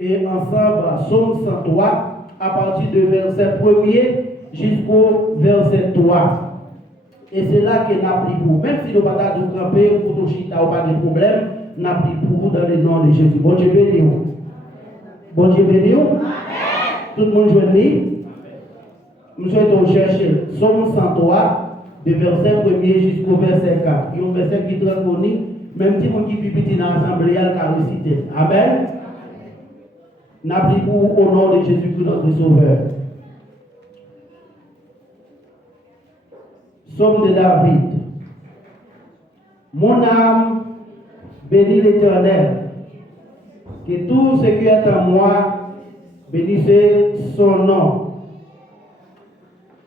et ensemble Somme 103 à partir du verset 1er jusqu'au verset 3. Et c'est là que n'a pris pour. Même si nous pas de camper pour nous chita ou pas de problème, n'a pris pour dans le nom de Jésus. Bon Dieu béni. Bon Dieu béni. Tout le monde joue lui. Nous souhaitons chercher Somme 103 du verset 1er jusqu'au verset 4. Il y a un verset qui est très connu, même si on qui vit dans l'assemblée, il a récité. Amen. N'a pris pour au nom de Jésus-Christ notre Sauveur. Somme de David. Mon âme bénit l'Éternel, que tout ce qui est en moi bénisse son nom.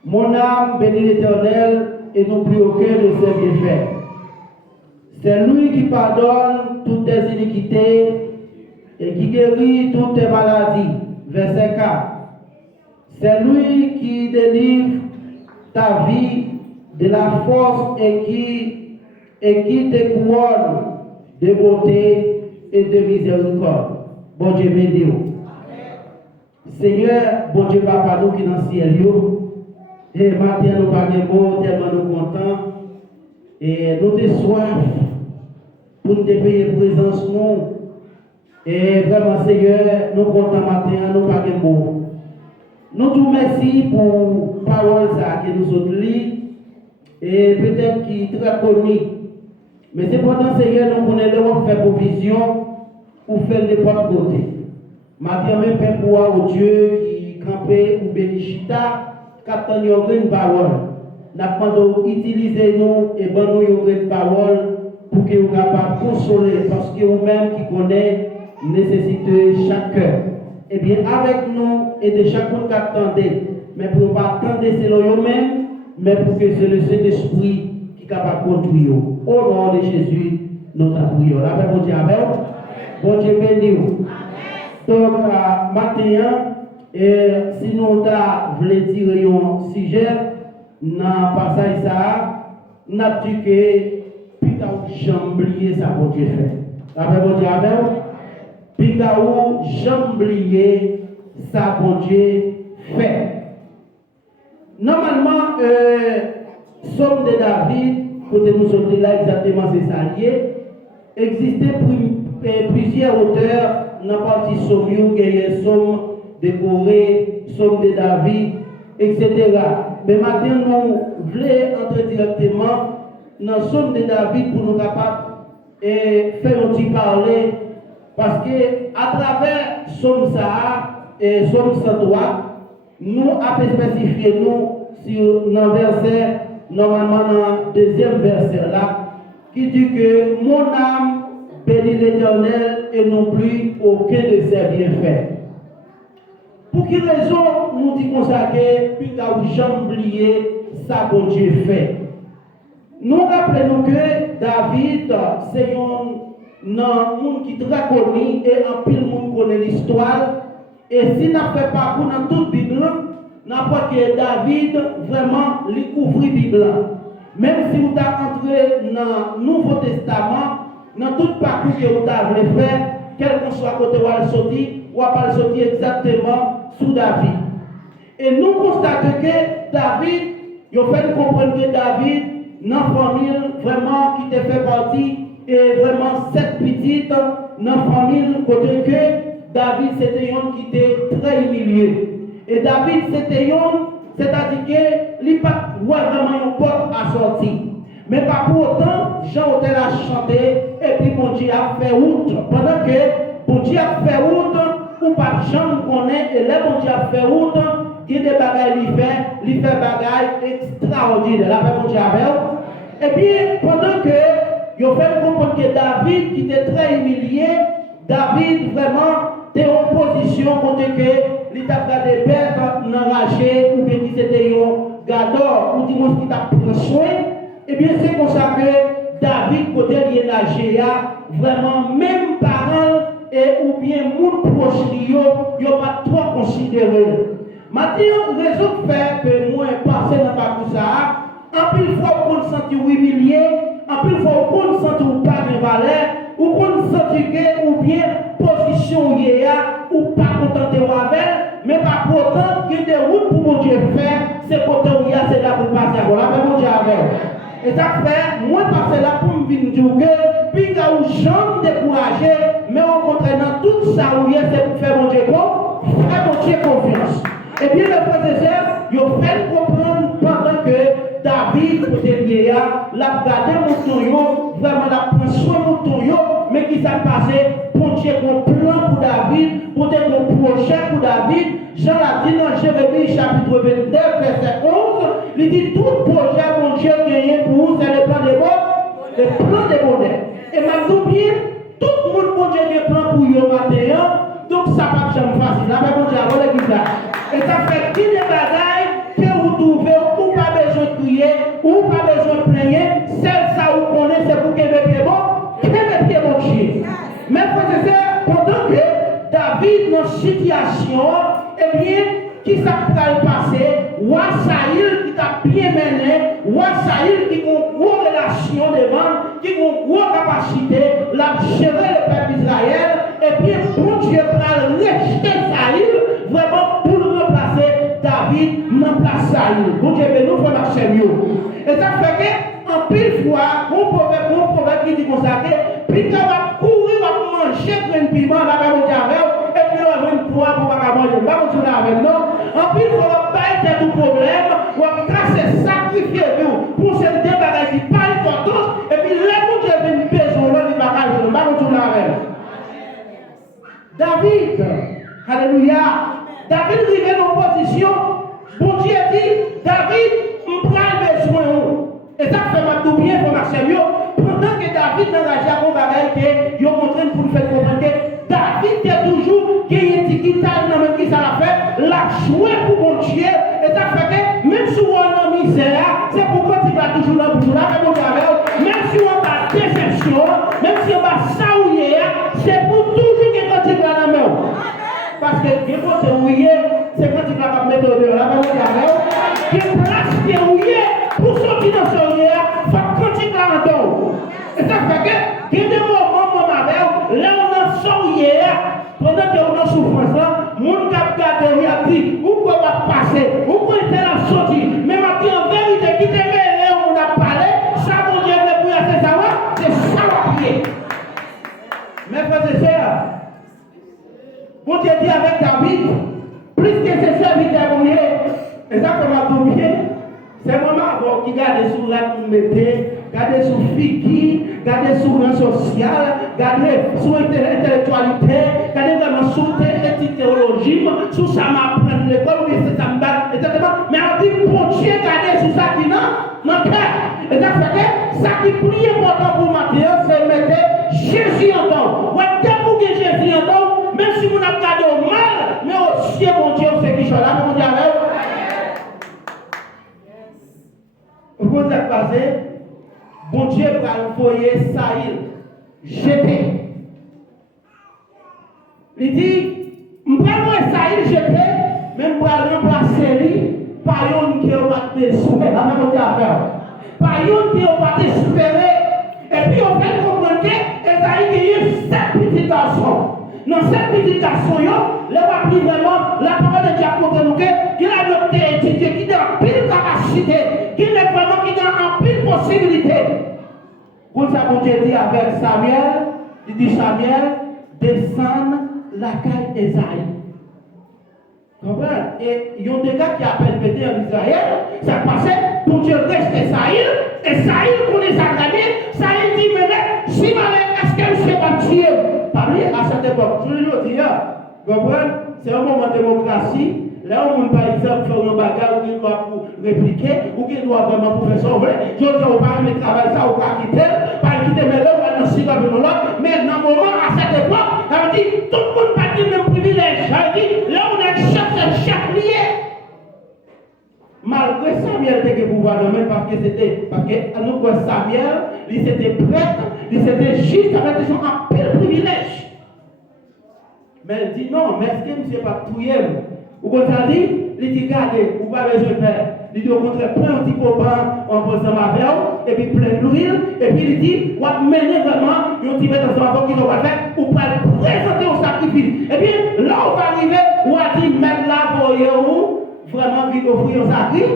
Mon âme bénit l'Éternel et n'oublie aucun de ses bienfaits. C'est lui qui pardonne toutes tes iniquités et qui guérit toutes tes maladies. Verset 4. C'est lui qui délivre ta vie de la force et qui te couronne de beauté et de miséricorde. Bon Dieu béni. Seigneur, bon Dieu papa nous qui dans le ciel, et maintenant nous pas de mots, tellement nous contents, et nous te soif pour nous te payer présence nous. Et vraiment Seigneur, nous contents matin, nous pas de mots. Nous te merci pour parole ça que nous autres lit. Et peut-être qui est très connu. Mais c'est pourtant, Seigneur, nous connaissons faire provision ou faire n'importe côté. Maintenant, même Père pour Dieu qui campait ou bénichita, captain une parole. Nous avons utilisé nous et bon nous une parole pour que vous capable de consoler parce que vous-même qui connaissez nécessité chaque cœur. Eh bien, avec nous et de chacun qui attendait, mais pour ne pas attendre selon vous-même, mais pour que c'est le Saint-Esprit qui est capable de conduire. Au nom de Jésus, nous t'apprions. La paix, bon Dieu, amen. Bon Dieu, béni. Donc, maintenant, si nous voulons tirer un sujet, dans le passage, nous avons dit que Pigaou jamblier ça, bon Dieu fait. La paix, bon Dieu, amen. Pigaou jamblier ça, bon Dieu fait. Normalement, Somme de David, côté nous sommes là exactement c'est ça lié, existait plusieurs auteurs, dans partie Somme, Somme de Corée, Somme de David, etc. Mais maintenant, nous voulons entrer directement dans Somme de David pour nous capables et faire un petit parler, parce que à travers Somme ça et Somme 103, nous avons spécifié nous sur le verset, normalement dans le deuxième verset là, qui dit que mon âme bénit l'Éternel et non plus aucun de ses bienfaits. Pour quelle raison nous disons ça que puis nous jamais oublié ça que Dieu fait. Nous rappelons que David, c'est un monde qui est très connu et en pile monde connaît l'histoire. Et si nous ne fait pas dans toute la Bible, nous avons que David vraiment lui couvre la Bible. Même si vous avez entré dans le Nouveau Testament, dans tout parcours que vous avez fait, quel que soit côté où vous sorti, ou pas sorti exactement sous David. Et nous constatons que David, il fait comprendre que David, dans la famille vraiment qui te fait partie, et vraiment cette petite, dans la famille côté que David c'était un qui était très humilié. Et David c'était un, c'est-à-dire qu'il n'a pas vraiment une porte à sortir. Mais pas pour autant, Jean Hôtel a chanté, et puis bon Dieu a fait route. Pendant que bon Dieu a fait route, ou pas Jean connaît, et là bon Dieu a fait route, il y a des bagailles, il fait bagailles extraordinaires. La paix bon Dieu avec. Et puis pendant que, il fait comprendre que David, qui était très humilié, David vraiment était en position côté que il t'a gardé bête, enragé, ou bien qui c'était un gador, ou du moins qui t'a pris soin. Et bien c'est comme ça que David, côté il est vraiment même parents et ou bien moun proche il n'y a pas trop considéré. Maintenant, raison fait que moi passé dans parcours ça, en plus fois on se sent humilié, en plus fois on se sent pas de valeur, ou qu'on se sent ou bien position Dieu, ou pas contenter avec, mais pas pour autant qu'il y a des routes pour mon Dieu faire, c'est côté où il y a, c'est là pour passer. Voilà, mais mon Dieu avec. Et ça fait, moi, passer là pour me dire que, puis il y a où j'en découragé, mais au contraire, dans tout ça où il y a, c'est pour faire mon Dieu confiance. Et bien, le frère et sœurs, il fait comprendre pendant que David, côté lié, l'a gardé mouton, vraiment la prend soin mouton, mais qui s'est passé, pour Dieu, un plan pour David, pour être un projet pour David. Jean l'a dit dans Jérémie chapitre 29, verset 11, il dit tout projet, mon Dieu, gagné pour vous, c'est le plan de bonheur, le plan de bonheur. Et maintenant, bien, tout le monde, mon Dieu, a un plan pour vous matin, donc ça va jamais facile. Là, mon Dieu, avant l'église là. Et ça fait qu'il y a des bagailles que vous trouvez, ou pas besoin de crier, ou pas besoin de plaigner, celle ça vous connaissez, c'est pour que mes pieds bon, que mes pieds bon Dieu. Mais frères et sœurs, pendant que David dans cette situation, eh bien, qui ça peut passer, Roi Saïl qui t'a bien mené, Roi Saïl qui a une grosse relation devant, qui a une grosse capacité, l'a gérer le peuple d'Israël, et puis bon Dieu va rejeter Saïl, vraiment pour remplacer David, dans place Saïl. Bon Dieu, mais nous faisons marcher mieux. Et ça fait que, en pile fois, mon proverbe qui dit comme ça, puis quand on va courir, on va manger plein de piment, là, on va avec, et puis on va une poire pour pas manger. On va continuer avec nous. En plus, on va pas être tout problème, on va casser, sacrifier pour se débarrasser qui pas important, et puis là, on va une besoin, on va continuer avec nous. David, alléluia, David arrive en position, bon Dieu dit, David, on prend besoin. Et ça fait ma tout bien pour marcher mieux. Pendant que David dans la jargon bagaille que yo montré pour faire comprendre que David est toujours qui est digital dans même qui ça l'a fait, l'a joué pour mon Dieu. Et ça fait que même si on est en misère, c'est pourquoi tu vas toujours là pour là mon Dieu. Même si on a déception, même si on va saouiller, c'est pour toujours que quand tu vas dans la main. Parce que il faut se ouiller, c'est quand tu vas mettre au dehors là mon Dieu. Qui place qui est ouillé pour sortir dans son lien, il faut continuer à l'entendre. Et ça fait que, il y a des moments, là on a sauvé, pendant qu'on a souffrance, mon cap gardé, il a dit, où qu'on va passer, où qu'on était la sortie. Mais maintenant, en vérité, qui te met là, on a parlé, ça, mon Dieu, mais pour c'est ça, c'est ça à pied. Mais frères et sœurs, mon Dieu dit avec David, plus que c'est serviteur pour lui, et ça, comme a tout bien. C'est maman qui garde sur la mettre, garde sur figure, garde sur le social, garde sur l'intellectualité, garde vraiment sur l'éthique théologie, sur ça m'apprend l'école, c'est ça me bat, etc. Mais on dit, bon Dieu, garde sur ça qui non, cœur. Et ça fait que ça qui est plus important pour Matthieu, c'est mettre Jésus en temps. Ouais, pour que Jésus en temps, même si vous n'avez pas de mal, mais aussi, mon Dieu, c'est qui soit là, mon Dieu, vous êtes passé, bon Dieu va envoyer Saïl jeter. Il dit, je vais Saïl jeter, mais je vais remplacer lui par un qui va désespérer. Par un qui va désespérer. Et puis on fait comprendre que Esaïe a 7 petits garçons. Dans 7 petits garçons, il va plus vraiment la parole de Dieu pour nous qu'il a noté étudié, qu'il a en pile capacité, qu'il est vraiment qui a en pile possibilité. Pour ça, mon Dieu dit avec Samuel, il dit Samuel, descend la caille d'Esaïe. Comprenez? Et il y a des gars qui appellent pété en Israël, ça passait pour Dieu reste Saïl, et Saïl connaît sa gagné, Saïl dit, mais si est-ce que je sais pas tuer? Parmi à cette époque, je le dis, comprenez? C'est un moment de démocratie. Là où on, par exemple, fait un bagage où il doit répliquer, ou qu'il doit vraiment pour faire sauver, je dis, on va pas travailler ça, on va quitter, pas quitter, mais là, on va dans ce cas de l'autre. Mais dans le moment, à cette époque, on dit, tout le monde n'a pas le même privilège. On dit, là, on a chaque lié. Malgré Samuel, il était pouvoir de même parce que nous, Samuel, il était prêtre, il était juste avec des gens à pile privilège. Mais elle dit, non, mais est-ce que je ne sais pas prier? Ou quand ça dit, il dit, regardez, ou pas besoin de faire. Il dit au contraire, prends un petit copain en posant ma verre, et puis plein d'huile, et puis il dit, on va mener vraiment, on va mettre dans son avant qu'ils vont faire, ou pas le présenter au sacrifice. Et puis là, on va arriver, on va dire, mettre là pour vous, vraiment, vite offrir un sacrifice.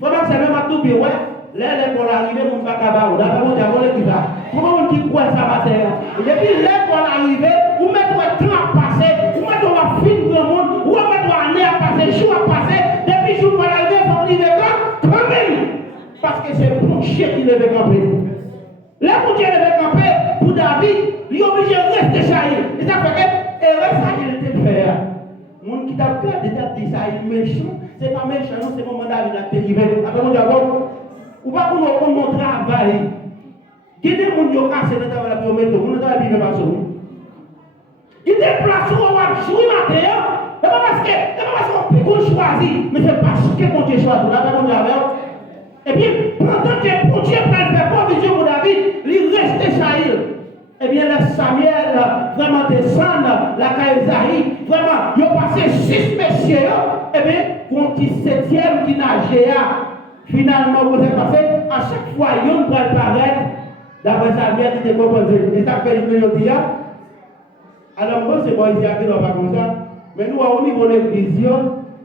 Vraiment, c'est même à tout bien, ouais. Là, pour l'arrivée, on va cabaret. D'abord, on dit, on dit, comment on dit quoi ça va faire? Et puis là, pour l'arrivée, on met un temps à passer, on met un film dans le monde, on met un année à passer, jour à passer, depuis jour pour l'arrivée, il faut arriver quand même. Parce que c'est pour chien qui devait camper. Là, pour Dieu devait camper, pour David, il est obligé de rester chaillé. Et ça fait que, et ça, il était fait. Le monde qui t'a gardé, t'a dit ça, il est méchant. C'est pas méchant, c'est mon mandat, il a dérivé. Après, on dit, ou pas pour mon travail. Qui est des gens qui ont cassé le travail pour mettre au monde, il ne va pas sauver. Il déplace où on va jouer matin. Ce n'est pas parce qu'on peut choisir, mais c'est parce que mon Dieu choisit. Et bien, pendant que mon Dieu fait provision pour David, il reste Saïl. Eh bien, le Samuel vraiment descend, la Kaïsaï, vraiment, il a passé 6 messieurs. Eh bien, pour un 17e qui nageait. Finalement, vous avez passé, à chaque fois, il y a un paraître, d'après Samuel, il était proposé. Et ça fait une mélodie. Alors, moi, c'est moi, ici, qui ne pas comme ça. Mais nous, au niveau de l'église,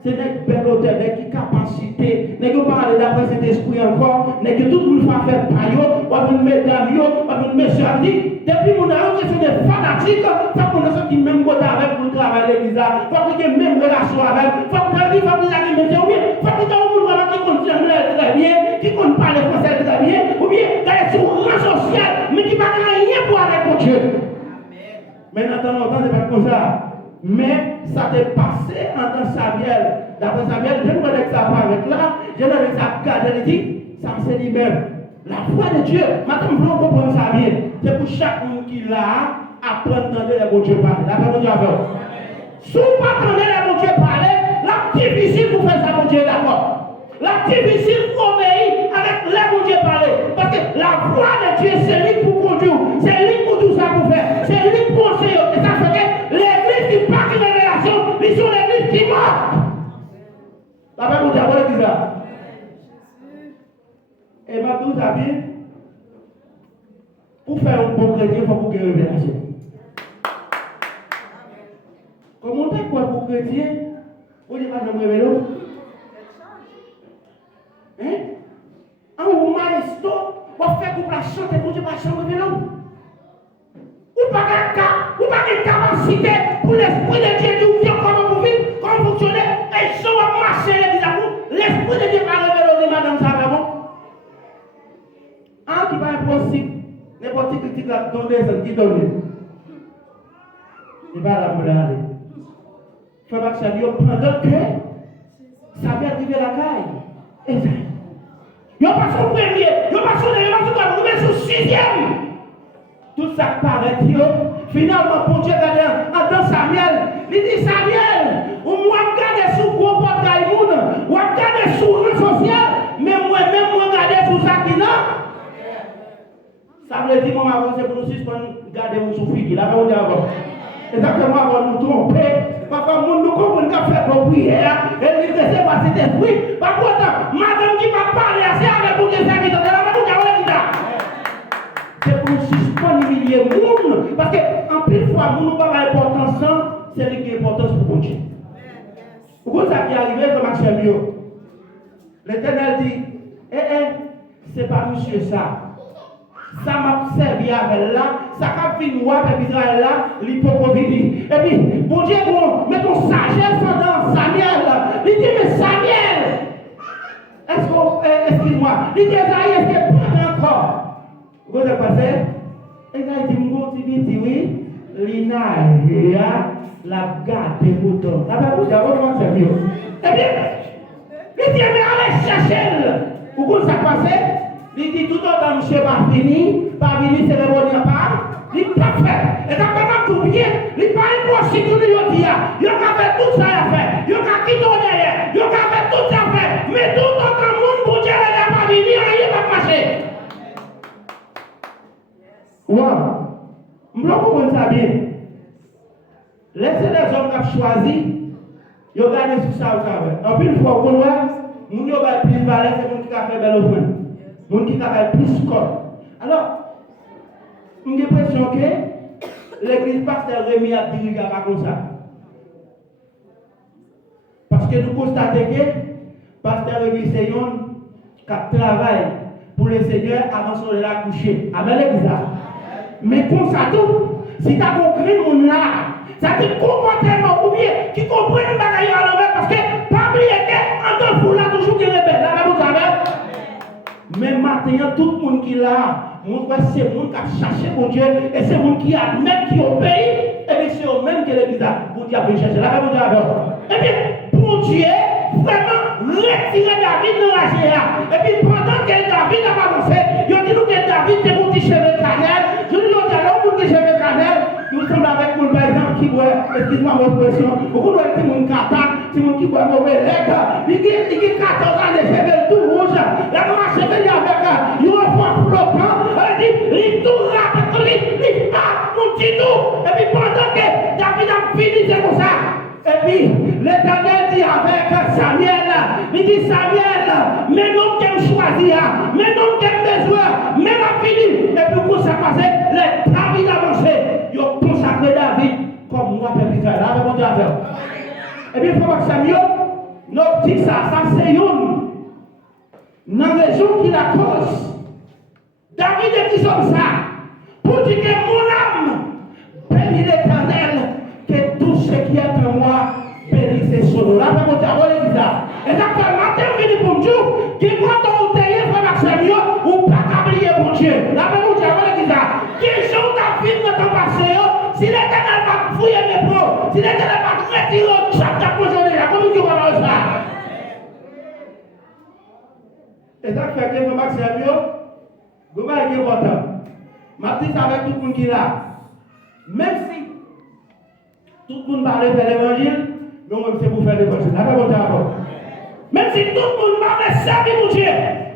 c'est une belle hauteur, une capacité. Nous ne parlons d'après cet esprit encore. Nous que tout le monde va faire paillot, ou une mesdames, ou une monsieur. Depuis mon âge, c'est des fanatiques. Ça pour nous qui même côté avec pour travailler l'église. Il faut qu'il y ait même relation avec. Il faut que il faut qu'il y ait même bien. Il faut qu'il y ait un monde qui continue très bien, qui compte parler français très bien, ou bien qui est sur un rang social, mais qui ne va rien pour avec mon Dieu. Mais dans longtemps, ce n'est pas comme ça. Mais ça t'est passé en tant que Samuel. D'après Samuel, je ne vois que ça apparaître là, je ne vois que ça garde, il dit, ça c'est lui-même. La foi de Dieu, maintenant, vous comprenez ça bien. C'est pour chaque monde qui l'a, apprendre à entendre les bon Dieu parler. D'après mon Dieu, si vous ne pas entendre les bon Dieu parler, la difficile pour faire ça, mon Dieu, d'accord. La difficile pour obéir avec les bon Dieu parler. Parce que la voix de Dieu, c'est lui pour conduire, c'est lui pour tout ça pour faire, c'est lui pour conseiller. Et ça fait que l'église qui part de révélation, ils sont l'église qui mort. La Bible dit à l'église là. Et ma douce habille, pour faire un bon chrétien, il faut pour qu'il y ait une révélation. Comment t'as quoi pour chrétien? On dit pas de me révéler. Hein? En maestro, on fait pour la chanter, pour Dieu pas chanter révéler. Ou pas de capacité pour l'esprit de Dieu de dire comment vous vivre, comment fonctionner, et si on va marcher l'esprit de Dieu va révéler aux madame ça vraiment. Ah, qui va impossible, n'importe qui critique la donner, c'est qui donne. Il va la vouloir aller. Il faut que ça lui pendant que ça va arriver à la caille. Et ça. Il n'y a pas son premier, il n'y a pas son deuxième, il n'y a pas son troisième, il y a son sixième. Tout ça paraît, finalement, pour Dieu, dans Samuel, il dit Samuel, ou moi, regarde sous gros portail, ou regarde sous le social, mais moi-même, moi, regarde sous ça qui là. Ça veut dire, moi, c'est pour nous suspendre, garder mon souffle, qui là, on dit avant. Exactement, avant nous tromper. Parfois, nous comprenons qu'on fait nos prières, et nous laissons passer cet esprit. Par contre, madame qui m'a parlé, c'est avec vous qui s'est mis dans la main, c'est pour suspendre humilier le monde. Parce qu'en plus de fois, nous n'avons pas d'importance, c'est l'importance pour Dieu. Pourquoi ça qui est arrivé comme Maxime? L'Éternel dit, c'est pas monsieur ça. Ça m'a servi avec là, ça a fait noir avec Israël là, l'hypocrisie. Et puis, bon Dieu, mais ton sagesse dans Samuel, il dit, mais Samuel, excuse-moi, il dit, est-ce qu'il pas encore? Vous avez passé? Et là, il dit, mon petit oui, l'ina, la garde des moutons. Ça va vous avoir c'est mieux. Eh bien, il dit, mais allez chercher. Pourquoi ça passé? Il dit, tout autant, monsieur, pas fini, pas fini, cérémonie à part. Il n'a pas fait. Et quand on a tout bien, il n'est pas impossible de lui dire, il a fait tout ça à faire. Il a quitté derrière. Il a fait tout ça à faire. Mais tout autant, le monde, pour Dieu, il n'a pas fini, il n'a pas marché. Wow. Je comprends ça bien. Laissez les hommes qui ont choisi, ils ont gagné sur ça au travail. En plus, il faut qu'on voit, Moun yo ba plus valeur, c'est moun qui a fait belle offrande. Moun qui a fait plus corps. Alors, j'ai l'impression que l'église pasteur Rémi a dirigé pas comme ça. Parce que nous constatons que pasteur Rémi Seyon qui travaille pour le Seigneur avant son de la coucher. Amen l'église. Mais comme ça tout, si tu as compris mon là, ça dit comportement ou bien qui comprend le bagage à l'envers parce que pas oublier que en tant que là toujours qui rebelle. Là vous savez. Mais maintenant tout le monde qui là mon frère, c'est le monde qui a cherché mon Dieu et c'est le monde qui a même qui obéit. Et bien c'est eux même qui l'église a pour dire à chercher. Là, vous avez. Et bien, pour Dieu, vraiment retirer David dans la GA. Et puis pendant que David a avancé, il a dit nous que David était mon petit cheveu cannelle. Je dis nous que l'homme qui cheveu cannelle, nous sommes avec mon par exemple qui boit, excuse-moi mon expression, beaucoup de gens qui kata, c'est mon qui boit mauvais lait. Il dit 14 ans de cheveux tout rouge. La maman cheveux avec il y a un point flottant. Il tourne là, il part, mon petit tout. Et puis pendant que David a fini, c'est comme ça. Et puis l'Éternel dit avec Samuel, il dit Samuel, mais non qu'elle choisit, mais non qu'elle besoin, mais la fini. Et puis pour ça passer, les David avancé, ils ont consacré David comme moi, peuple Israël. Là, mon Dieu a fait. Et puis il faut que Samuel, nous dit ça c'est une. Dans la région qui la cause. David est dit comme ça, pour dire que mon âme bénit l'Éternel, que tout ce qui est en moi bénisse son nom. Là, vous avez dit ça. Et là, quand matin, vous venez pour Dieu, qui quand on t'aille, frère Samuel, ou pas oublier mon Dieu. Là, vous avez dit ça. Qui sont ta vie dans ton passé, si l'Éternel va fouiller mes pots, si l'Éternel va retirer chaque projet, là, comment tu vas faire ça? Et ça fait que frère Samuel, vous m'avez dit important. Ma petite avec tout le monde qui est là. Même si tout le monde parle de l'évangile, mais on c'est pour faire l'évangile. Même si tout le monde parle de servir mon Dieu,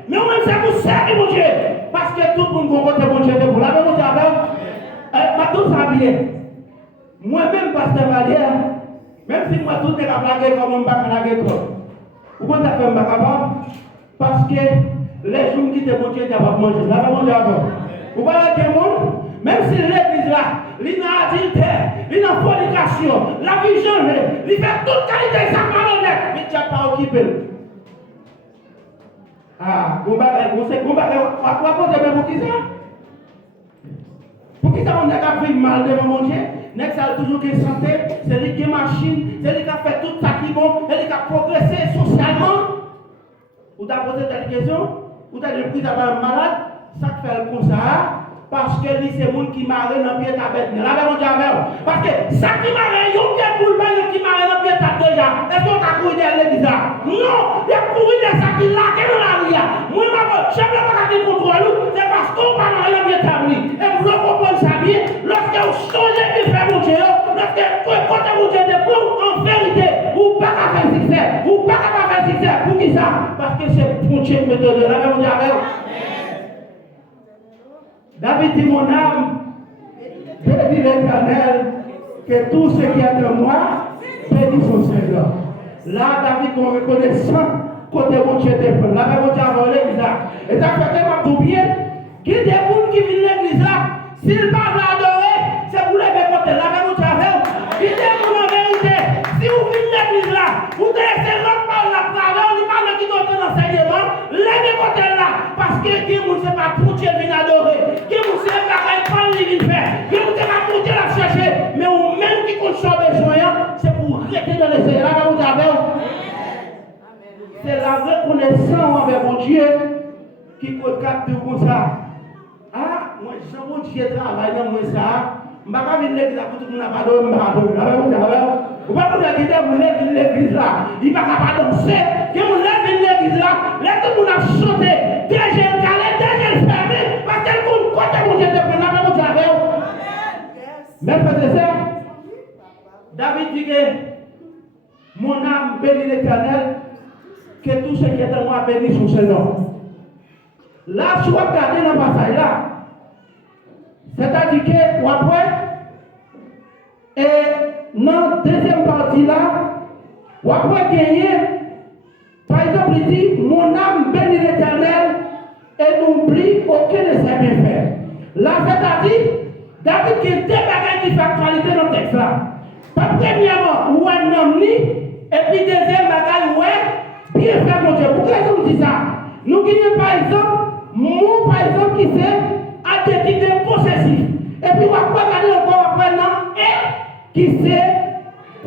mais on c'est pour servir mon Dieu. Parce que tout le monde comprend mon Dieu est pour la même chose. Ma tout ça bien. Moi-même, pasteur Valère, même si moi tout est à blaguer comme on ne va pas blaguer comme. Pourquoi ça fait un capable? Parce que les gens qui te montrent qu'ils ne vont pas manger. Là, vous avez vous voyez que monde, même si l'église là, il a adultère, il a fornication, la vie change, il fait toute qualité de sa malhonnête, mais tu n'as pas occupé. Ah, vous savez, vous avez pour qui ça? Pour qui ça on a fait mal devant mon Dieu? Next a toujours qui santé, c'est lui qui est machine, c'est lui qui a fait tout ça qui est bon, c'est lui qui a progressé socialement. Vous avez posé cette question? Vous avez pris un malade? Ça fait comme ça, parce que c'est le monde qui marre dans le pied de ta bête. Parce que ça qui marre, il y a un boulot qui marre dans le pied de ta déjà. Est-ce qu'on a couru derrière l'église? Non, il y a couru derrière ça qui l'a dans la rue. Moi, je ne sais pas qui contrôle, c'est parce qu'on va marrer dans le pied de ta rue. Et vous comprenez ça bien, lorsque vous changez de faire mon Dieu, lorsque quand vous dites en vérité, vous ne pouvez pas faire succès, vous ne pouvez pas faire succès. Pour qui ça? Parce que c'est pour Dieu qui me donne la même chose. David dit mon âme, bénis l'Éternel, que tout ce qui est en moi, bénisse son Seigneur. Là, David, on reconnaissant, côté mon Dieu était prêt. Là, mon Dieu a volé l'église là. Et ça fait tellement tout bien, qu'il y a des gens qui viennent l'église là, s'ils parlent l'adorer, c'est pour les faire côté. Là, mon Dieu a fait. Il y a des gens en vérité, si vous venez l'église là, vous laissez l'autre parler la parole, on parle qui donne l'enseignement, levez côté là, parce que qui vous ne sait pas pour Dieu venir adorer. Qui vous sait pas le livre faire, qui vous sait pas pour Dieu la chercher, mais vous même qui consomme besoin, c'est pour rester dans les airs. Là, vous avez. C'est la reconnaissance envers mon Dieu qui peut capter comme ça. Ah, moi, je mon Dieu travaille dans moi ça. Je ne vais pas venir l'église pour tout le monde n'a pas d'homme. Vous ne pouvez pas dire l'église là. Il ne va pas danser. Que vous levez l'église là. Là, tout le monde a chanté. Déjà le calé, déjà le fermé. Parce que le côté mon Dieu te prend là, vous avez. Mais frère, ça, David dit que mon âme bénit l'Éternel, que tout ce qui est en moi bénisse son Seigneur. Là, si vous regardez dans le passage là, c'est-à-dire que, après, et dans la deuxième partie là, vous après gagner, par exemple, Bible dit, mon âme bénit l'Éternel et n'oublie aucun de ses bienfaits. Là, c'est-à-dire, David qui est deux bagages qui fait actualité dans le texte là. Premièrement, où un homme ni, et puis deuxième bagage, ouais, bien fait mon Dieu. Pourquoi je vous dis ça? Nous gagnons par exemple, mon par exemple qui c'est adjectif possessif. Et puis on va regarder encore maintenant, et qui c'est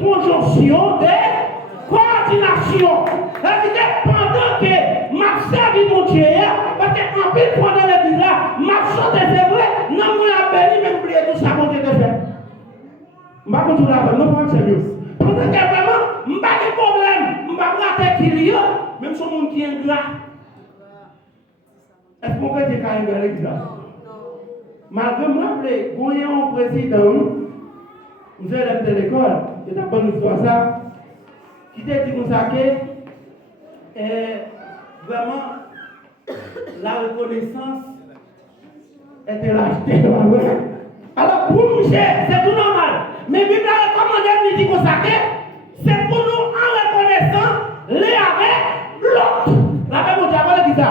conjonction de coordination. C'est-à-dire que pendant que ma servi mon Dieu, parce qu'en plus pendant l'église là, ma chante c'est vrai, non, moi la béni, même oublier tout ça, mon Dieu te fait. Je ne vais pas continuer à faire, non, pas sérieux. Pendant que vraiment, je n'ai pas de problème, je ne vais pas rater qu'il y a, même si mon qui est ingrat. Est-ce qu'on peut dire qu'il y a un ingrat? Malgré moi, quand il y a un président, nous allons à l'école, et d'abord nous faisons ça, qui t'a dit comme ça que vraiment la reconnaissance était rachetée. Alors pour nous, c'est tout normal. Mais Bible a recommandé de nous dire comme ça que c'est pour nous en reconnaissant les avec l'autre. La Bible dit ça.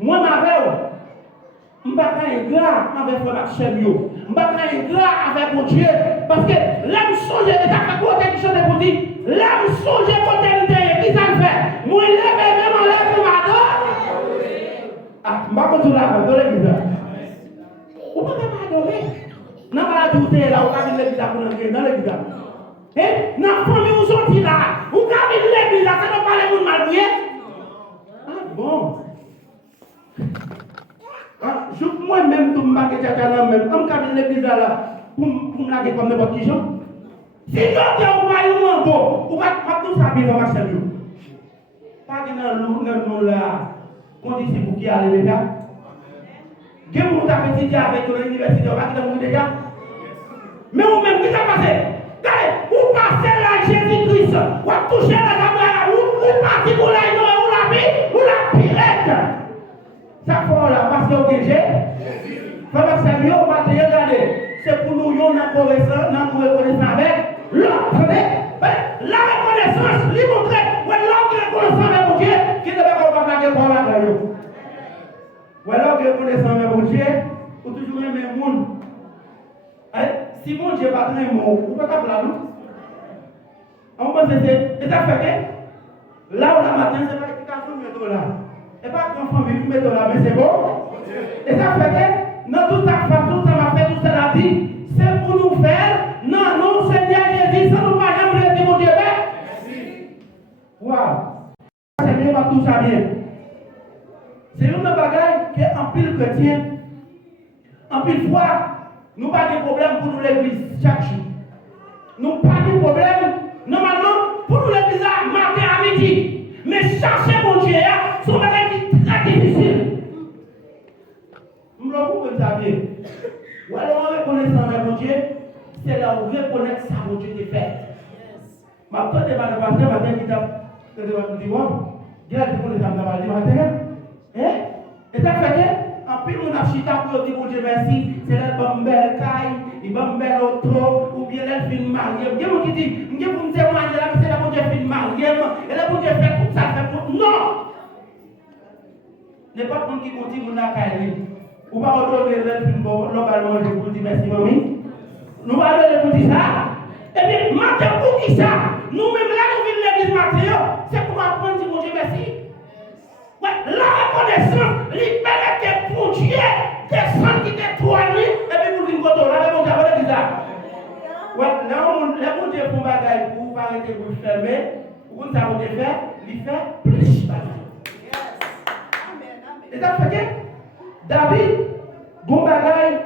Moi, ma veille, je ne suis pas ingrat avec frère Maxime. Je ne suis pas ingrat avec mon Dieu. Parce que l'âme songe est à côté du chant de pour dire l'âme songe est côté de qui ça le fait. Moi, je lève même en lève pour m'adorer. Ah, je ne vais pas continuer à adorer. Vous ne pouvez pas adorer. Non, pas la douter là, vous avez l'église pour entrer dans l'église. Eh, dans la famille, vous sortez là. Vous avez l'église là, ça ne parle pas de mal. Ah, bon. Moi-même, tout le monde qui est même, comme quand l'église là, pour me laguer comme n'importe qui. Si je dis au royaume, bon, vous va tout ça bien dans ma cellule. Pas de nous là, on dit c'est pour qui aller les gars. Que vous avez étudié avec l'université, on va dire déjà. Mais vous-même, qu'est-ce qui s'est passé? Vous passez là, Jésus-Christ, vous touchez la caméra, vous partez pour la vie, vous la pirate. Ça fait là, parce que vous avez frère Samuel, on va te regarder. C'est pour nous, nous reconnaissons avec l'autre. La reconnaissance, lui montrer, l'autre reconnaissant avec mon Dieu, qui ne va pas blaguer pour la gueule. Ou alors que reconnaissant avec mon Dieu, ou toujours aimer le monde. Si mon Dieu pas très bon, vous ne pouvez pas parler, non? On pense que c'est ça fait que là où la matin, c'est pas qu'il y a un là. Et pas qu'un famille qui met là, mais c'est bon. Et ça fait que dans toute sa façon, ça m'a fait tout ça la vie. C'est pour nous faire, non, non, Seigneur Jésus, ça nous va jamais dire mon Dieu. Merci. Waouh. Seigneur va tout ça bien. C'est une bagaille qui est en pile chrétien. En pile foi, nous pas de problème pour nous l'église chaque jour. Nous pas de problème, normalement, pour nous l'église matin à midi. Mais chercher mon Dieu, c'est un bagage très difficile. Nous le pouvons savoir. Ou alors on reconnaît ça avec mon Dieu, c'est là où reconnaître ça mon Dieu te fait. Ma tante est mal passée, ma tante qui t'a dit, bon, il y a des gens qui t'ont dit, matin. Et ça fait que, en plus, on a chita pour dire, mon Dieu, merci, c'est là une belle caille, une belle auto, ou bien elle fait une mariée. Il y a des gens qui disent, il y a des gens qui disent, c'est là mon Dieu fait une mariée, et là mon Dieu fait tout ça, fait tout. Non! N'est pas tout qui continue mon caille. Ou pas redonner le film globalement, je vous dis merci, mamie. Nous allons aller pour dire ça. Et bien, matin, pour qui ça? Nous-mêmes, là, nous venons de l'église matin, c'est pour apprendre, dire mon Dieu, merci. Ouais, la reconnaissance, libérer pour Dieu, descendre qui t'est tourné, et puis vous dites, là, mon Dieu, vous dites ça. Ouais, là, mon Dieu, pour bagaille, pour arrêter de vous fermer, pour vous savez faire, il fait plus bagaille. Et ça fait que David, bon bagaille,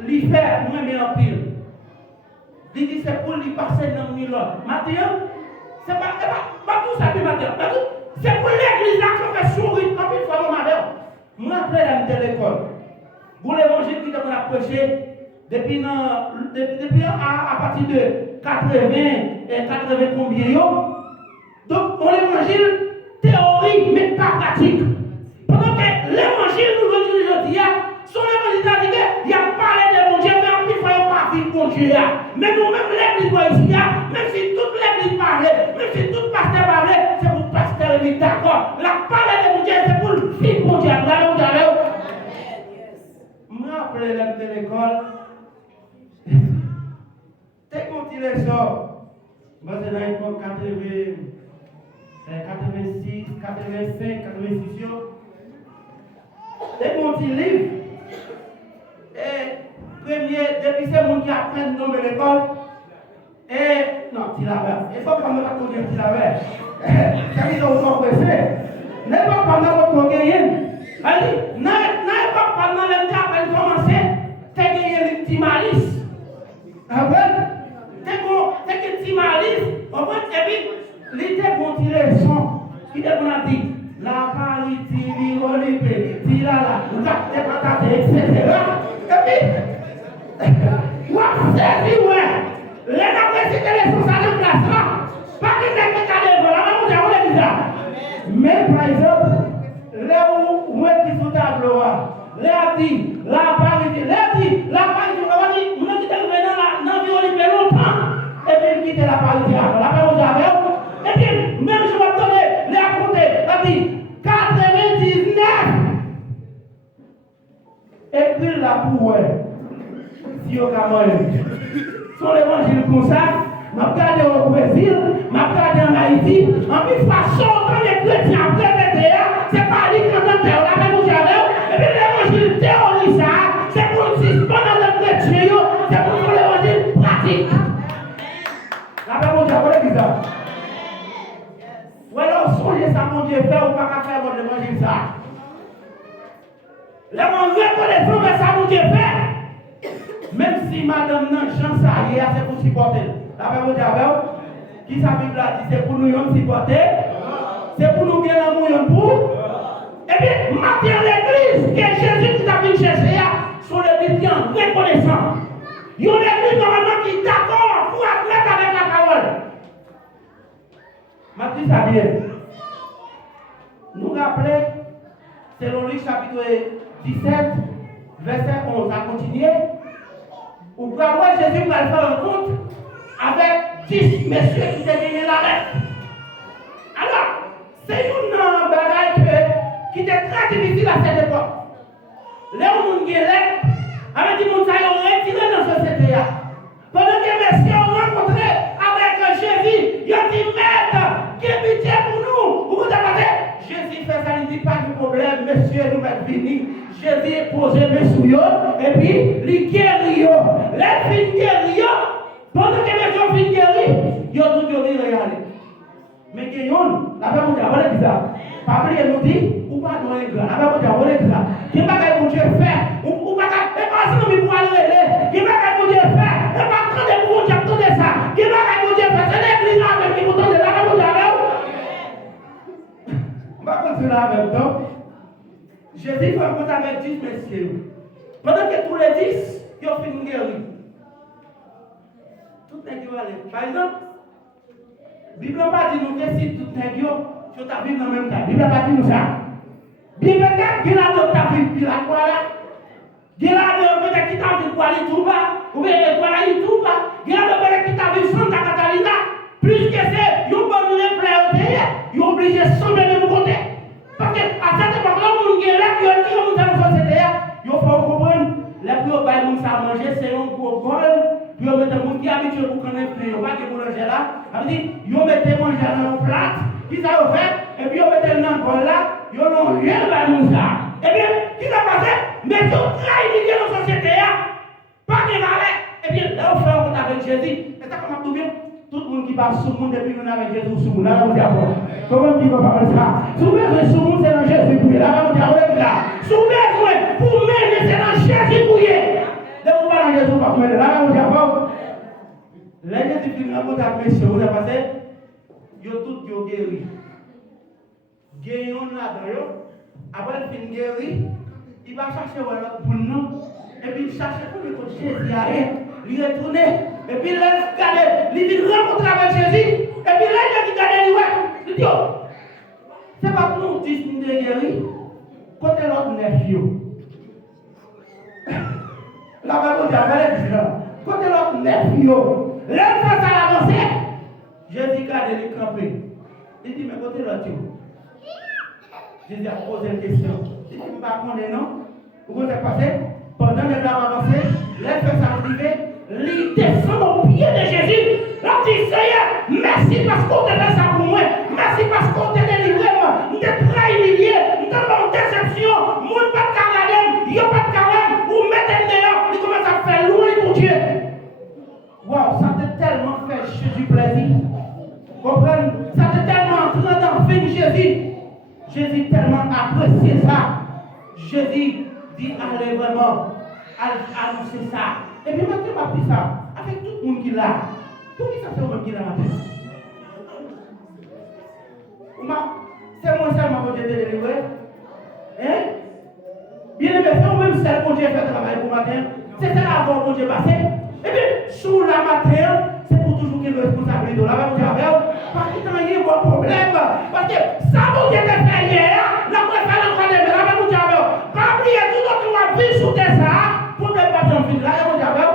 lui fait, nous-mêmes en pile. Il dit, c'est pour lui passer dans le milieu. Maintenant, c'est pas tout ça, maintenant. C'est pour l'église là qu'on fait sourire comme une fois mon malheur. Moi, après la l'école, pour l'évangile qui t'a approché, depuis à partir de 80 et 80 combien. Donc, on l'évangile théorique, mais pas pratique. Pendant que l'évangile nous dit, son évangile dit qu'il y a parlé de mon Dieu, mais en plus, il ne faut pas vivre mon Dieu. Mais nous-mêmes, l'église ici, même si toute l'église parlait, même si tout pasteur parlait, c'est pour pasteur, d'accord. l'élève de l'école. T'es content les sorts. Moi, c'est dans l'époque 86, 85, 86. T'es content livre. Et premier, depuis c'est mon qui apprend de nommer l'école. Et non, tu l'avais. Il faut pas me raconter tu l'avais. Quand ils ont compris, n'est pas pendant votre gagné. Allez, n'est pas pendant le temps pour commencer, tu as gagné le petit malice. Après, tu as gagné le petit malice. Et puis, l'été pour tirer le son. Il est bon à dire, la parité, l'irolipé, tirala, l'acte patate, etc. Et puis, vous savez, ouais. Les appréciés les sons ça ne place là. Pas qu'ils aient fait cadeau, la même chose, on est bizarre. Mais par exemple, là où vous êtes sur le tableau, là dit, la parité, on va dire, vous n'êtes pas venu dans l'environnement longtemps. Et puis, quitter la parité, la même chose. Et puis, même je vais donner, les raconter, là dit, 99. Et puis là pour si on a moyen. Sur l'évangile comme ça, m'a regardé au Brésil, m'a regardé en Haïti, en plus façon quand les chrétiens après le c'est pas lui qui entend la même chose et puis l'évangile théorie ça, c'est pour suspendre le chrétien, c'est pour l'évangile pratique. La même chose avec ça. Ou alors songez ça mon Dieu fait ou pas faire votre évangile ça. L'évangile reconnaissant ça mon Dieu fait. Même si madame n'a chance à y c'est pour supporter. La Bible dit, qui sa Bible a dit, c'est pour nous supporter, c'est pour nous bien l'amour pour. Et bien, maintenant l'église, que Jésus qui t'a venu chercher, sont les chrétiens reconnaissants. Il y a l'église normalement qui est d'accord pour admettre avec la parole. Maintenant, ça vient. Nous rappelons, selon Luc chapitre 17, verset 11, à continuer. Ou pour avoir Jésus va faire un compte avec 10 messieurs qui étaient gagné la lettre. Alors, c'est une bagaille qui était très difficile à cette époque. Les gens qui ont lettre, avec des gens qui ont retiré dans la société. Pendant que les messieurs ont rencontré avec Jésus, ils ont dit, maître, quel pitié pour nous. Vous vous avez Jésus fait ça, il dit pas de problème, monsieur, nous allons venir. Jésus est posé mes souillons, et puis, il guérit. Les filles guéris, pendant que les gens finissent guéris, ils ont tout guéri réalité. Mais que yon, la Bible dit, voilà ça. Papa, il nous dit, ou pas dans les grands, la Bible dit, voilà ça. Qui va que Dieu fait, ou pas que, et pas si nous pouvons aller, qui va que Dieu fait, et pas quand les gens qui attendent ça, qui va que Dieu fait, c'est l'église avec qui vous tendez la Bible dit, on va continuer avec donc. Jésus fait un compte avec 10 messieurs. Pendant que tous les 10, ils ont fini guéri. Tout n'est pas allé. Par exemple, la Bible n'a pas dit nous que si tout n'est pas tu as vu dans le même temps. La Bible n'a pas dit nous ça. La Bible n'a pas dit que tu as vu puis la quoi là. Il y a peut-être qui t'a vu quoi aller tout bas. Ou bien quoi aller tout bas. Il y a peut-être qui t'a vu Santa Catalina. Plus que c'est, ils ont pas donné plein au pays. Ils ont obligé de s'en même côté. Parce qu'à cette époque-là, on est là, qui ont dans la société, il faut comprendre, les plus hauts bails, on s'est mangé, c'est un gros bol, puis on met un monde qui est habitué pour connaître, puis on va que manger là, ça veut dire, ils mettent manger dans un plat, qui ça fait, et puis on met dans un bol là, ils ont rien à manger. Et bien, qui ça passé? Mais tout travail dans la société, pas de valet. Et bien, là, on fait un compte avec Jésus, et ça comment tout bien? Tout le monde qui passe sous le monde depuis qu'on avec Jésus sous le monde, là, on dit après. Comment on dit qu'on parle ça? Souvent, sous le monde, c'est dans Jésus pour y là, on dit après, là. Souvent, pour mener, c'est dans Jésus pour y là, on parle de Jésus pour mener, là, on dit après. Là, Jésus finit en compte avec monsieur, vous avez passé, ils ont tous guéri. Guérison là-dedans, après le fin guéri, il va chercher l'autre pour nous, et puis il cherche pour le côté Jésus, il retourne. Et puis là, il dit rencontrer avec Jésus. Et puis là, il dit regardez, il dit c'est pas pour nous 10 minutes de guéri. Côté l'autre 9 yo. La Bible dit avec les côté l'autre 9 yo. Là, face à l'avancée, Jésus garde les camper. Il dit mais côté l'autre yo. Jésus a posé une question. Il dit pas connaître non. Vous avez passé? pendant que l'homme avancé, les fait s'arriver, il descend au pied de Jésus. Il dit, Seigneur, merci parce qu'on t'a fait ça pour moi. Merci parce qu'on t'a délivré. On t'a très humilié. On t'a fait une déception. Mon pas de carême, il n'y a pas de carême. Vous mettez dehors. Il commence à faire loin pour Dieu. Waouh, ça t'a tellement fait Jésus plaisir. Comprenez? Ça t'a tellement entré dans le film Jésus. Jésus tellement apprécié ça. Jésus dit, allez vraiment, annoncer ça. Et puis maintenant, on a dit ça avec tout le monde qui l'a. Pour qui ça fait au même qui l'a matin? C'est moi seul qui m'a délivré. Hein? Bien aimé, c'est moi-même seul qui Dieu fait travail pour matin. C'est ça avant que Dieu passé. Et puis, sous la matin, c'est pour toujours qu'il y ait une responsabilité. Là, vous avez parce que quand il y a un problème, parce que ça vous Dieu fait hier, la préfère encore des là, vous avez pas oublier tout notre vie sous des ça, pour ne pas tomber là, vous avez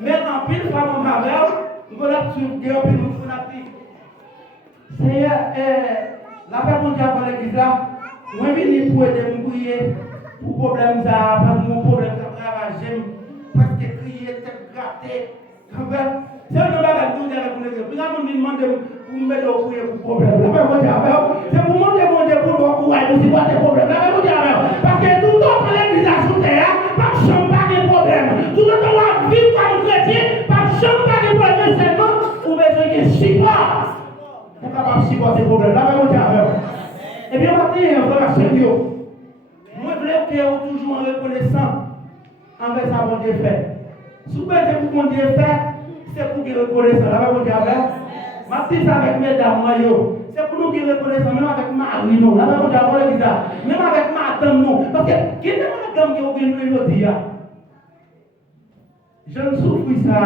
mais en pile, femme en faveur, nous allons sur Dieu, puis nous allons dire Seigneur, la paix mon Dieu avant l'église là, moi je viens pour aider me prier pour problème ça, pas mon problème de travail, parce que crier, tête grattée, c'est un bagage pour l'église. Puis là, on me demande pour me mettre au prier pour problème. La paix mon Dieu avant, c'est pour montrer mon Dieu pour le courage, pour voir des problèmes. La paix mon Dieu avant, parce que tout autre l'église à sous terre, pas de chambre, pas de problème. Tout autre on va vivre comme chrétien, pas de chambre, pas de problème seulement, vous besoin de support. Pour capable de supporter les problèmes. La paix mon Dieu avant. Et bien, on va dire, frère Seigneur, moi, je veux que vous toujours reconnaissant envers ça, mon Dieu fait. Si vous êtes pour mon Dieu fait, c'est pour qu'il reconnaisse. La paix mon Dieu avant. Ma petite avec mesdames, c'est pour nous qui reconnaissons, même avec Marie, non. La paix mon Dieu avant, même avec madame, non. Parce que, qui est madame qui a oublié le dire? Je ne souffre ça.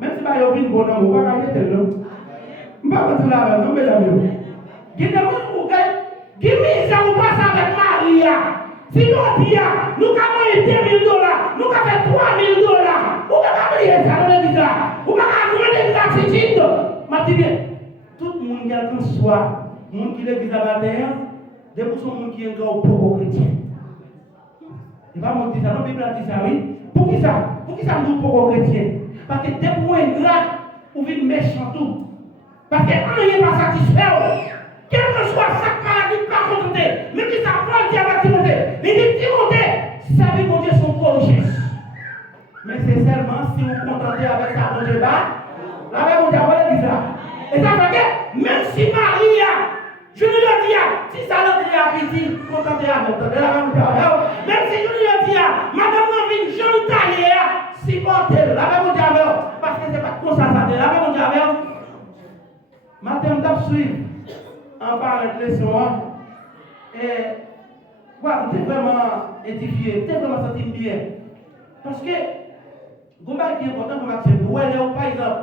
Même si je suis un bon homme, je ne vais pas arrêter, non. Je ne vais pas rentrer là, non, mesdames. Qui est qui mise ou passe avec Maria. Si nous disons, nous avons $2,000, nous avons fait $3,000, vous pouvez oublier ça dans l'église là. Vous pouvez demander gratitude. Ma dit tout le monde qui a le soir, le monde qui est l'église à matin, des personnes monde qui est encore pour chrétien. Il va me dire ça, non, Bible dit ça, oui. Pour qui ça? Pour qui ça nous pour chrétien? Parce que des points gras, ou vite méchant tout. Parce que rien n'est pas satisfait. Quel que soit chaque maladie, pas contenté. Mais qui ça Paul dit à Timothée. Il dit Timothée, savez que Dieu son projet. Mais c'est seulement si vous contentez avec ça, mon Dieu va. Là, vous avez dit ça. Et ça fait que même si Maria, je ne le dis pas, si ça le dit à petit, contentez avec ça. Même si je ne le dis pas, madame Navine, je ne taille pas, supportez-le. Là, vous avez parce que ce n'est pas comme ça, ça. Là, vous avez matin, on suivre. En parlant de leçon, et voilà, tu es vraiment édifié, tu es vraiment senti bien. Parce que, comment qui est important pour Maxime, ou elle est par exemple,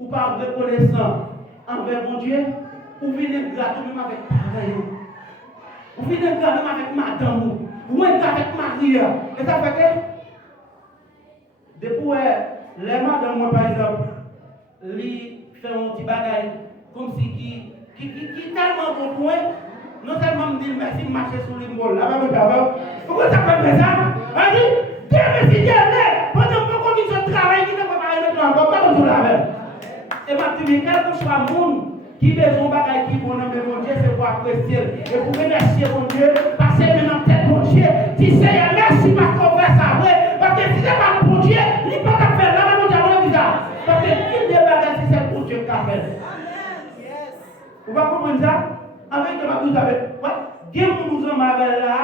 ou pas reconnaissant envers mon Dieu, ou venez gratuit même avec pareil, ou venez gratuit même avec madame, ou avec Maria. Et ça fait que, depuis les madames, par exemple, ils font un petit bagage, comme si qui tellement bon point, non seulement me dit merci de marcher sur les molles, là-bas, pourquoi ça fait ça? On dit, Dieu merci Dieu, pendant que vous avez travail, qui ne peut pas mettre encore, pas comme la même. Et ma fille, quel que soit le monde qui besoin de bagaille qui bon nom de mon Dieu, c'est pour apprécier et pour remercier mon Dieu, parce que maintenant tête mon Dieu, tu sais, merci parce qu'on fait ça, parce que si c'est pas pour Dieu, il ne peut pas faire là, mon Dieu, on dit ça. Parce que il des bagages, si c'est pour Dieu qu'a fait. Vous va comprendre ça? Avec ma douce avec. Dieu nous en avec là.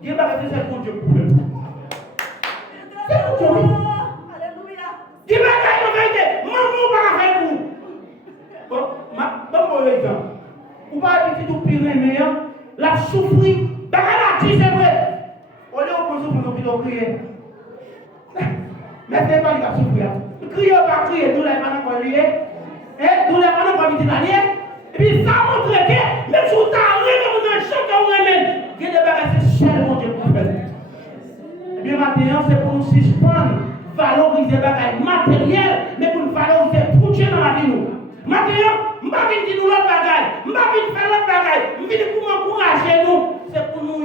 Dieu va rester c'est pour Dieu pour faire. C'est pour Dieu. Alléluia. Dieu va faire une vérité. Maman va faire pour. Bon, bon exemple. Vous va petit tout pire meilleur. La souffrir. Bagarre c'est vrai. On est au conseil pour nous crier. Mais c'est pas lui qui souffrir. Crier pas crier. Nous les pas encore liés. Et nous les pas encore vite alliés. Et puis ça montre que même si vous avez un champ que vous remède, il y a des bagages c'est mon Dieu pour faire. Et bien maintenant, c'est pour nous suspendre, valoriser les bagages matériels, mais pour nous valoriser pour Dieu dans la vie. Maintenant, maintenant, je ne vais pas dire nous l'autre bagaille, je ne vais pas faire l'autre bagaille, je vais pour m'encourager nous. C'est pour nous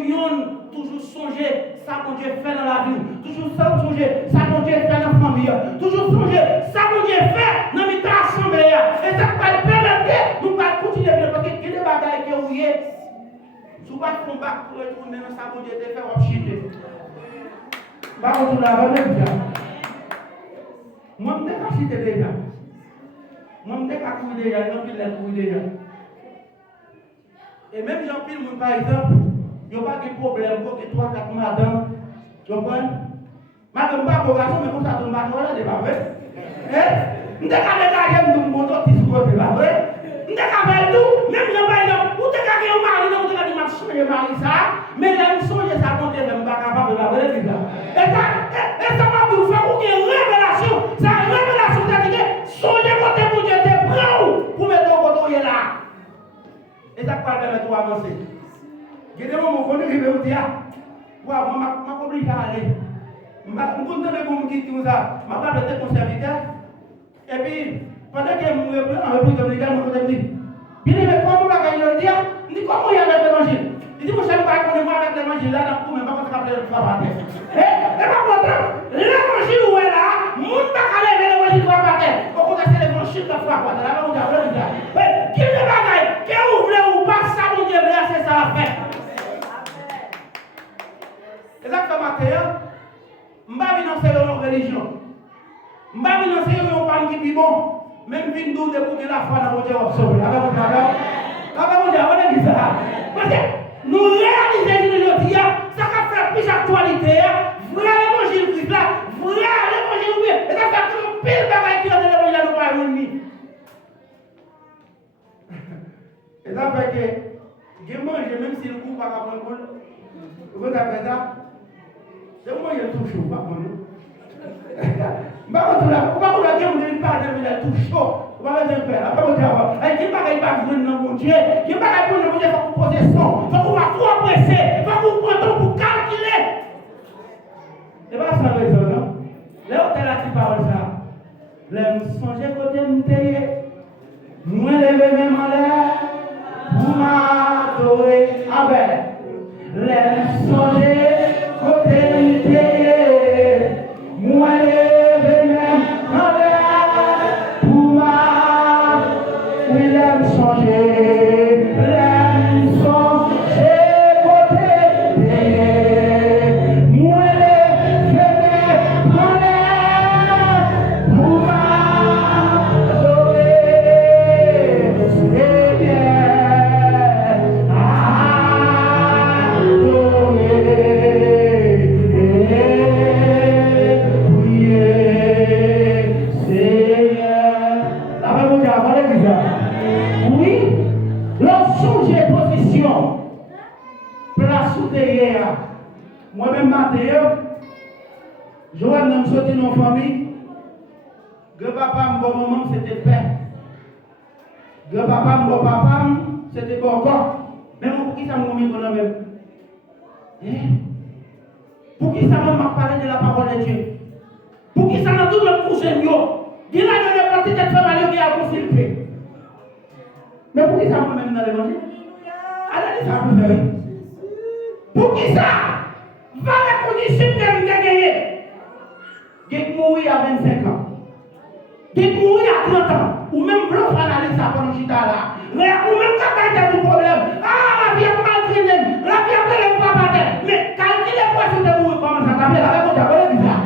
toujours songer ça que Dieu fait dans la vie, toujours songer ça que Dieu fait dans la famille, toujours songer ça que Dieu fait dans notre assemblée. Et ça va permettre nous de continuer parce que des bagailles que vous avez, si vous ne pouvez pas pour retourner dans ça que Dieu te fait, vous chiter. Pas retourner à la même chose. Moi, je ne suis pas chiter déjà. Moi, je ne suis pas courir déjà, je ne suis pas courir déjà. Et même Jean-Pierre, par exemple, il n'y a pas de problème pour que 3-4 madames, tu comprends? Madame, pas de garçon, mais pour ça, tu ne vas pas de vrai. Je ne sais pas si tu monde qui se voit, c'est pas vrai. Je ne sais pas tout, même par exemple, où tu as un mari, où tu as dit, je vais marier ça, mais là, je songe ça, je ne suis pas capable de la vrai. Et ça va vous faire une révélation. C'est une révélation, c'est-à-dire, songez côté pour Dieu, te prends pour mettre ton côté là. Et ça va permettre d'avancer. Je vais vous dire, waouh, je obligé à aller. Je suis content de vous dire tout ça. Je vais être mon serviteur. Et puis, pendant que je me réponds, je me dis, bien aimé, comment je vais dire, je dis, comment il y a l'évangile? Il dit, je ne sais pas comment on avec l'évangile là, je ne sais pas comment on va faire. Et par contre, l'évangile où est là, je ne sais pas comment l'évangile va faire. Au contraire, c'est l'évangile qui va faire. Qui ne va pas, qui ouvre ou pas, ça, mon Dieu, c'est ça la fête. Exactement, je ne vais pas venir dans la religion. Je ne vais pas venir dans la qui est bon. Même si nous devons la foi dans mon Dieu, parce que nous réalisons aujourd'hui, ça va faire plus d'actualité. Vrai l'évangile Christ là, vrai l'évangile oui. Et ça fait que pile de bagaille qui ont de l'évangile nous pas réunis. Et ça fait que, je mange même si le coup va prendre compte. Vous avez ça? C'est moi qui tout chaud, pas moi. Pourquoi vous l'avez dit, vous parlez de tout chaud? Vous avez un père. Après, vous dites, qui ne va pas venir dans mon Dieu? Qui ne va pas venir dans mon Dieu? Il faut vous poser son. Il faut vous trop presser. Il faut vous prendre pour calculer. C'est pas ça raison, non? Les hôtels là qui parlent ça. Les songer côté m'tailler. Moi lever même en l'air. Pour m'adorer. Avec. Les songer côté m'tailler. Moi lever même en l'air. Pour m'adorer. Oui, l'aime songer. L'aime songer côté m'tailler. Moi moi-même, Mathieu, je vais me sortir dans la famille. Que papa, mon maman, c'était père. Que papa, mon papa, c'était bon corps. Mais pour qui ça m'a mis dans même? Pour qui ça m'a parlé de la parole de Dieu? Pour qui ça m'a tout le projet mieux? Il a donné partie de cette famille qui a consulté. Mais pour qui ça m'a même dans l'évangile? Allez, ça vous faire. Pour qui ça? Va les conditions de gagner. Qui mourir à 25 ans. Qui mourir à 30 ans. Ou même blanc analyse ça pendant chita là. Ou même quand il y a des problèmes. Ah, la vie est mal traînée. La vie est pas battre. Mais calculez quoi si tu mourir comment ça t'appelle avec mon diable bizarre.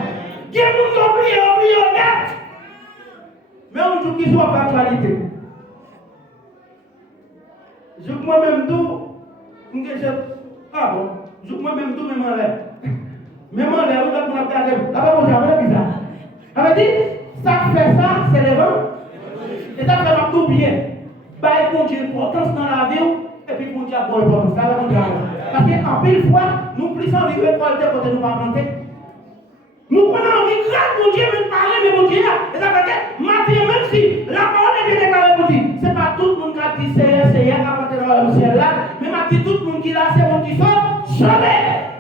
Qui nous oublie honnête. Mais on dit qu'ils sont en actualité. Je moi-même tout. Ah bon. Je moi-même tout, même en l'air. Même en l'air, vous avez regardé. Là-bas, mon diable bizarre. Ça veut dire, ça fait ça, c'est les vents. Et ça fait tout bien. Bah, il Dieu importance dans la vie, et puis mon Dieu a bonne importance. Ça va mon diable. Parce qu'en pile fois, nous plus envie de récolter quand nous va planter. Nous prenons envie grâce mon Dieu, mais parler de mon Dieu. Et ça veut dire, Matthieu, même si la parole est bien déclarée pour dire, c'est pas tout le monde qui a dit c'est qui a porté dans le ciel là, mais Matthieu, tout le monde qui l'a, c'est mon qui sont sauvés.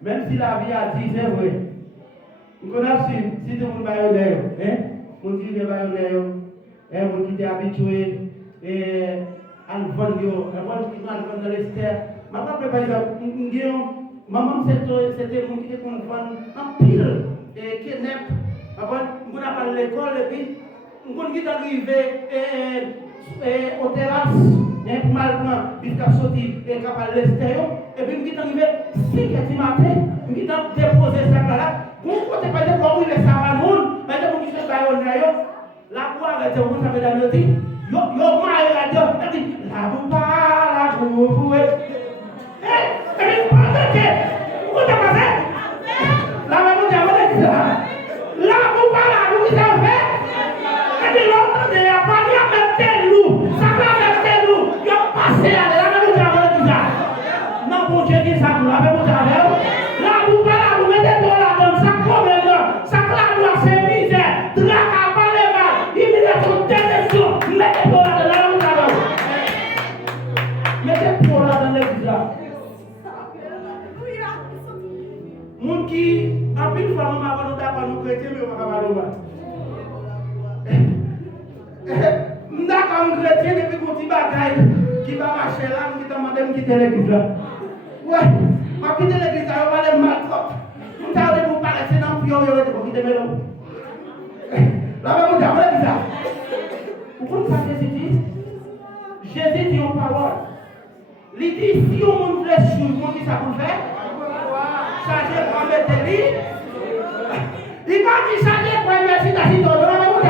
Même si la vie a dit, c'est vrai. On a su, si tout le monde va y aller, on dit que va y aller, on qui est habitué à le vendre, à vendre dans l'Esther. Ma par exemple, maman, c'était mon qui était qu'on vend en pile, et qui est neuf. Avant, on a parlé de l'école, et puis, on qui est arrivé aux terrasses, pour mal prendre, jusqu'à sortir, et capable de l'Esther, et puis, on qui est arrivé 5 h du matin, on qui est déposé ça là. Pourquoi tu pas de quoi où il est savanoun, mais de mon qui se bat au naïo, la boire avec le monde, ça veut dire, yo maï radio, elle dit, la boupa, la boue. Eh, pourquoi tu as passé? La même chose, elle dit ça. La boupa, la boue, qui t'a fait? Elle dit, l'autre, il n'y a pas de même tel loup, ça va avec tel loup, yo passé à la même chose, elle dit ça. Non, bon Dieu, qui ça, la même chose, la boupa, la boue, mettez toi là. Ça clame là, c'est misère, drac à pas les mal, humiliation, déception, mettez-vous là dans l'église. Mettez-vous là dans l'église. Moun qui, en plus, fois, on m'a pas nous chrétiens, mais on va pas nous d'accord, nous chrétiens, depuis qu'on dit bagaille, qui va marcher là, qui demande de quitter l'église là. Ouais, on quitter l'église là, on va aller mal trop. Vous savez, vous parlez, c'est dans le pion, vous avez dit, la même chose, on ça. Vous comprenez ce que Jésus dit? Jésus dit en parole. Il dit, si on monte les choses, on dit ça pour faire. Changer pour mettre les il va dire changer pour mettre les lits. La même chose,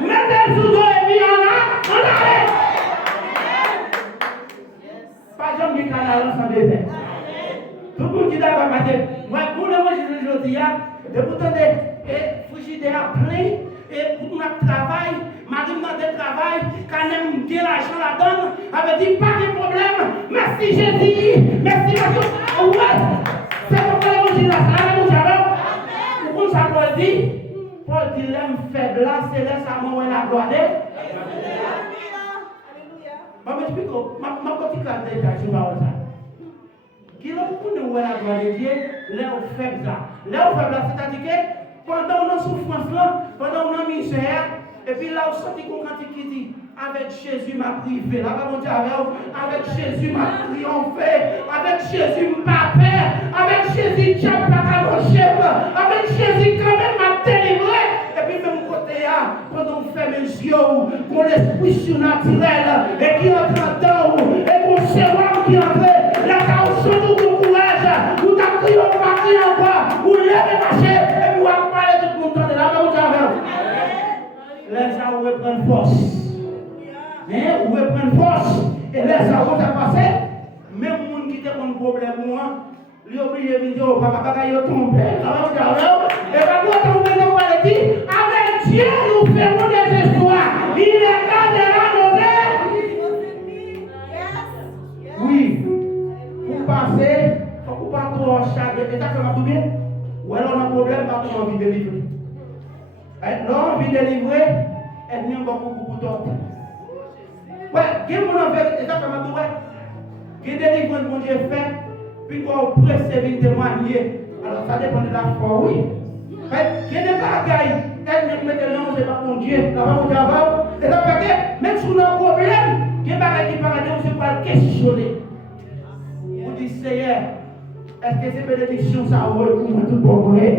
mettez le sous-dos et mis en là, on arrête. Pas jamais du canal sans désert. Tout le monde qui est d'accord, moi, pour le moment, je dis, de pourtant, des frigidaires pleins, et pour nous travail, Marie m'a de travail, quand même, dit l'argent la donne, avait dit, pas de problème, merci Jésus, merci Jésus. Ouais, c'est pourquoi on dit là, ça va nous faire. Pourquoi ça Paul dit? Paul dit, l'homme faible, c'est là, ça m'a la gloire. Alléluia. Je m'explique, ma petite classe de je vais voir ça. Qui l'ont pour nous la gloire de Dieu, l'air faible là. L'air faible là, c'est-à-dire que pendant nos souffrances là, pendant nos misères, et puis là, on sortit qu'on qui dit, avec Jésus m'a privé, là, avec Jésus m'a triomphé, avec Jésus m'a peur, avec Jésus j'ai pas mon chef, avec Jésus quand même m'a délivré. Et puis même côté là, pendant qu'on fait mes yeux, qu'on l'esprit surnaturel, et qui entre dedans, et qu'on cerveau qui entre, la cause de tout courage, vous t'as pris au parti en bas, vous levez marcher, et puis vous allez parler tout le monde de la même les gens vont prendre force. Vous pouvez prendre force. Et les gens vont passer. Même les gens qui ont un problème, ils ont oublié de dire, papa, ils ont tombé. Et quand vous tombez, vous allez dire, avec Dieu, nous ferons des espoirs. Il est gardera nos rêves. Oui. Pour passer, il ne faut pas trop chaque état que vous bien. Ou alors on a un problème, pas trop envie de livrer. L'envie de livrer, elle vient beaucoup d'autres. Ouais, qui est mon envers, et ça comme un qui délivre mon Dieu fait, puis qu'on presse une témoigner. Alors ça dépend de la foi, oui. Qui n'est pas gagne, elle ne met le nom, c'est pas mon Dieu, la main au travail. Et ça fait que, même si on a un problème, qui n'est pas qui parle, on ne peut pas le questionner. Vous dites, Seigneur, est-ce que ces bénédictions, ça vaut le coup de tout bon vrai?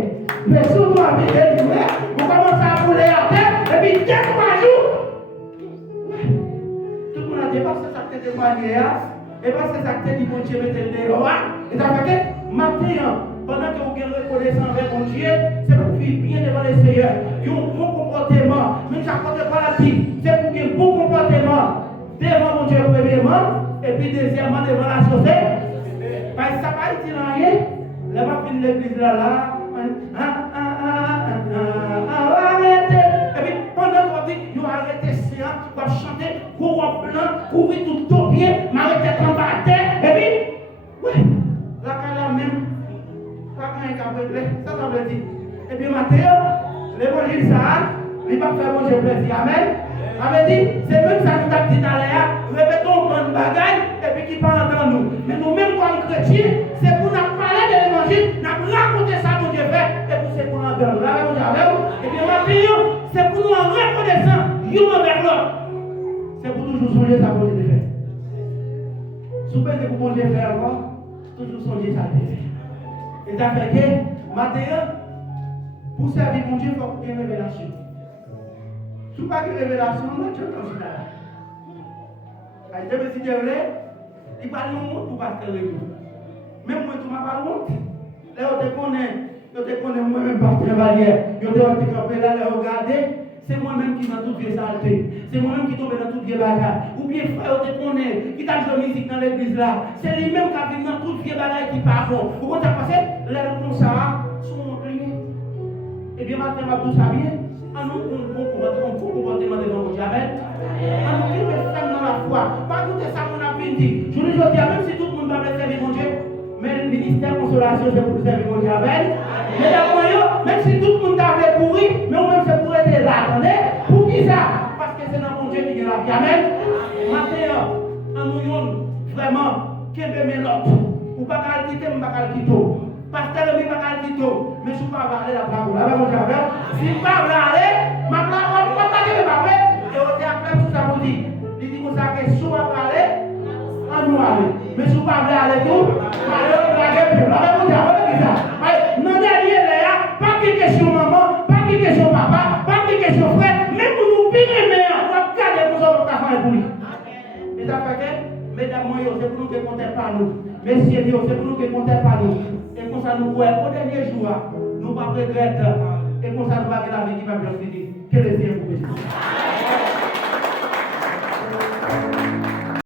Mais si on doit me délivrer, vous commencez à rouler à terre, et puis 2-3 jours, tout le monde a dépassé sa tête de manière, et parce que ça tête du bon Dieu mettait le nez, et ça fait que, maintenant, pendant que vous avez reconnaissance avec mon Dieu, c'est pour vivre bien devant le Seigneur. Il y a un bon comportement, même si ça ne compte pas la vie, c'est pour qu'il y ait un bon comportement devant mon Dieu, premièrement, et puis deuxièmement, devant la société. Parce que ça va être rien, là, va finir l'église là, arrêtez. Et puis pendant qu'on dit, vous arrêtez séance, vous chanter, courant blanc, couvrir tout au pied, m'arrêtez en bas à terre. Et puis, ouais, la calme même, pas quand il y a ça veut dire. Et puis Matthieu, l'évangile ça, il va faire mon Dieu plaisir. Amen. Amen dit, c'est même ça nous a dit à l'air, répétons bonne bagaille, et puis qui parle dans nous. Mais nous-mêmes comme chrétiens, c'est pour nous parler de l'évangile, nous raconter ça mon Dieu fait, et puis c'est pour nous dans la et bien maintenant, c'est pour nous en reconnaissant, l'un envers l'autre. C'est pour toujours songer ça pour les faire. Si vous pouvez pour Dieu faire encore, toujours songer ça pour les faire. Et ça fait que, maintenant, pour servir mon Dieu, il faut qu'il y ait une révélation. Si vous n'avez pas de révélation, vous n'avez pas de révélation. Je me suis dit, il parle de monde pour pas faire le monde. Même moi, tu m'as pas de monde. Là, je te connais moi-même par Valière. Je te campé là, je regarder. C'est moi-même qui dans toute vie saleté. C'est moi-même qui tombe dans toute vie bagarre. Ou bien frère, je te connais, qui t'a joué musique dans l'église là. C'est lui-même qui a vécu dans toute vie bagarre qui part bon. Vous comprenez passé? Là, comme ça, sont montrés. Et bien, maintenant, ma douce amie, à nous, on comportement devant mon Dieu. À nous, qui me fait dans la foi. Pas tout ça, mon ami dit. Je vous dis, même si tout le monde va servir mon Dieu, mais le ministère de consolation, c'est pour servir mon Dieu. Mais d'abord, même si tout le monde avait pourri, mais on même c'est pour être là. Attendez, pour qui ça? Parce que c'est dans mon Dieu qui est la vie. Amen. Maintenant, en nous, vraiment, qui est bien l'autre. Ou pas qu'à quitter, ou pas qu'à quitter. Pasteur, mais pas qu'à quitter. Mais si vous ne pouvez pas aller la parole, là, mon Dieu. Si vous ne pouvez pas aller, ma parole, vous ne pouvez pas aller. Et on est après tout ça pour dire. Il dit comme ça que si vous ne pouvez pas aller, on nous aller. Mais si vous ne pouvez pas aller tout, allez, on va aller plus. Là, mon Dieu, non, derrière là, pas de question maman, pas de question papa, pas de question frère, même pour nous bien aimer, on va garder pour ça, on va faire pour lui. Et ça fait que, mesdames, c'est pour nous qui comptez par nous. Messieurs, c'est pour nous qui comptez par nous. Et pour ça, nous pouvons, au dernier jour, nous ne pas regretter. Et pour ça, nous va la vie qui va bien finir. Que les yeux vous bénissent.